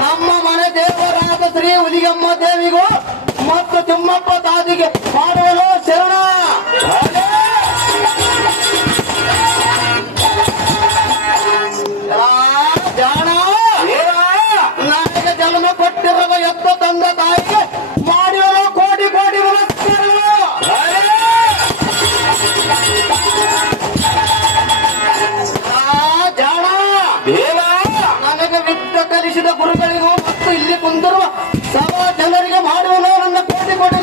ನಮ್ಮ ಮನೆ ದೇವರಾದ ಶ್ರೀ ಹುಲಿಗಮ್ಮ ದೇವಿಗೂ ಮತ್ತು ತಿಮ್ಮಪ್ಪ ತಾದಿಗೆ ಮಾಡುವನು ಶರಣ. ಜಾಣ ನನಗೆ ಜನ್ಮ ಕೊಟ್ಟಿರುವ ಎತ್ತ ತಂದ ತಾಯಿಗೆ ಮಾಡುವನು ಕೋಟಿ ಕೋಟಿ ಜಾಣ ನನಗೆ ವಿದ್ಯೆ ಕಲಿಸಿದ ಗುರುಗಳಿಗೂ ಮತ್ತು ಇಲ್ಲಿ ಕುಂದಿರುವ ಸಭಾ ಜನರಿಗೆ ಮಾಡುವನು ನನ್ನ ಕೋಟಿ ಕೋಟಿ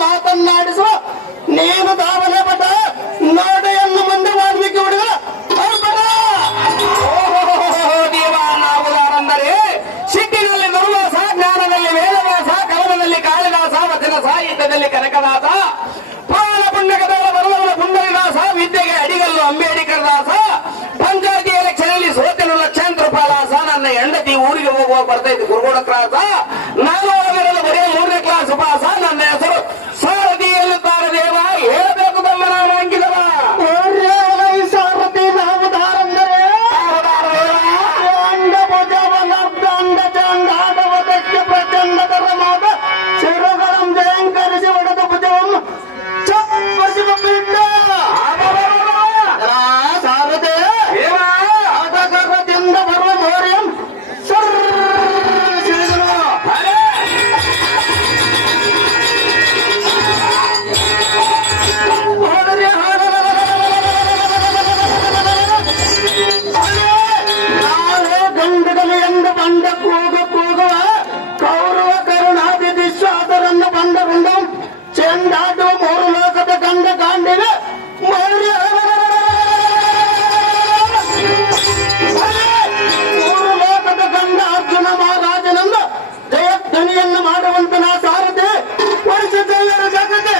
ಮಾತನ್ನಾಡಿಸುವ ನೀನು ದಾವನೆ ಬಟ ನೋಡೆಯನ್ನು ಮುಂದೆ ವಾಲ್ಮೀಕಿ ಹುಡುಗ ದೇವಾನಾವುದಾರೆಂದರೆ ಸಿಟ್ಟಿನಲ್ಲಿ ದುರ್ವಾಸ, ಜ್ಞಾನದಲ್ಲಿ ವೇದವಾಸ, ಕವನದಲ್ಲಿ ಕಾಳಿದಾಸ, ವಚನ ಸಾಹಿತ್ಯದಲ್ಲಿ ಕನಕದಾಸ, ಪುರಾಣ ಪುಣ್ಯಕಥೆಗಳ ಬರವನ ಪುಂಡರಿದಾಸ, ವಿದ್ಯೆಗೆ ಅಡಿಗಲ್ಲು ಅಂಬೇಡ್ಕರ್ ದಾಸ, ಪಂಚಾಯತಿ ಎಲೆಕ್ಷನ್ ಸೋತನು ಲಕ್ಷಾಂತರ ರೂಪಾಯಿ ದಾಸ, ನನ್ನ ಹೆಂಡತಿ ಊರಿಗೆ ಹೋಗುವಾಗ ಬರ್ತೈತಿ ಕುರುಗೋಡ ಕ್ರಾಸ, ನಾನು ಒಳಗಿರಲು ಬರೀ 3ನೇ ಕ್ಲಾಸ್ ಪಾಸ, ನನ್ನ ಹೆಸರು ಸಾರಥಿ ಎನ್ನುತ್ತಾರೆ ದೇವ, ಹೇಳಬೇಕು ತಮ್ಮ ನಾನು ಅಂಕಿದವ ಸಾರಥಿ ನಾವು ದಾರಂದರೆ ಅಂಡ ಭುಜವನರ್ಧ ಅಂಡ ಚಂಡಾಡವದಕ್ಕೆ ಪ್ರಚಂಡ ಧರ್ಮದ ಶಿರಗಳಂ ಜಯಂಕರಿಸಿ ಒಡೆದ ಭುಜವನ್ನು ಚಪ್ಪರಿಸಿ ಬಿಟ್ಟ ಸಾರಥಿ ಅದಗರದಿಂದ ಬರುವ ಮೌರ್ಯಂ ಬಂಡ ಕೂಗುವ ಕೌರವ ಕರುಣಾದಿ ವಿಶ್ವಾಸರನ್ನು ಬಂಡರುಂಡು ಚೆಂಡಾಡುವ 3 ಲೋಕದ ಗಂಡ ಕಾಂಡಿವೆ ಮೌರ್ಯ 3 ಲೋಕದ ಗಂಡ ಅರ್ಜುನ ಮಹಾರಾಜನನ್ನು ಜಯಧ್ವನಿಯನ್ನು ಮಾಡುವಂತ ನಾ ಸಾರಥಿ ಪರಿಶುದ್ಧರ ಜಗತ್ತೆ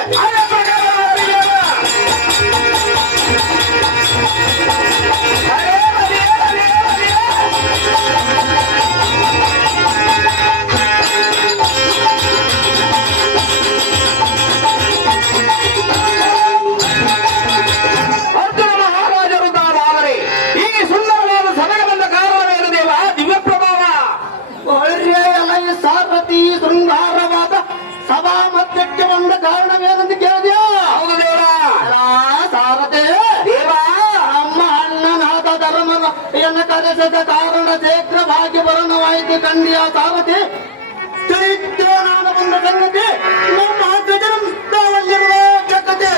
ಶೃಂಗಾರವಾದ ಸಭಾ ಮಧ್ಯಕ್ಕೆ ಬಂದ ಕಾರಣವೇನೆಂದು ಕೇಳಿದೆಯಾ? ಹೌದು ದೇವ. ಸಾರಥಿ ದೇವ, ನಮ್ಮ ಅಣ್ಣನಾದ ಧರ್ಮನ ಕರೆಸಿದ ಕಾರಣ ಶೀಘ್ರವಾಗಿ ಬರಣವಾಯಿತು ಕಂಡಿಯ ಸಾರಥಿ. ಚೈತ್ಯ ನಾನು ಬಂದ ಸಂಗತಿ ನಮ್ಮ ಗಜರಂತವಲ್ಲಿರುವ ಜಗತೆ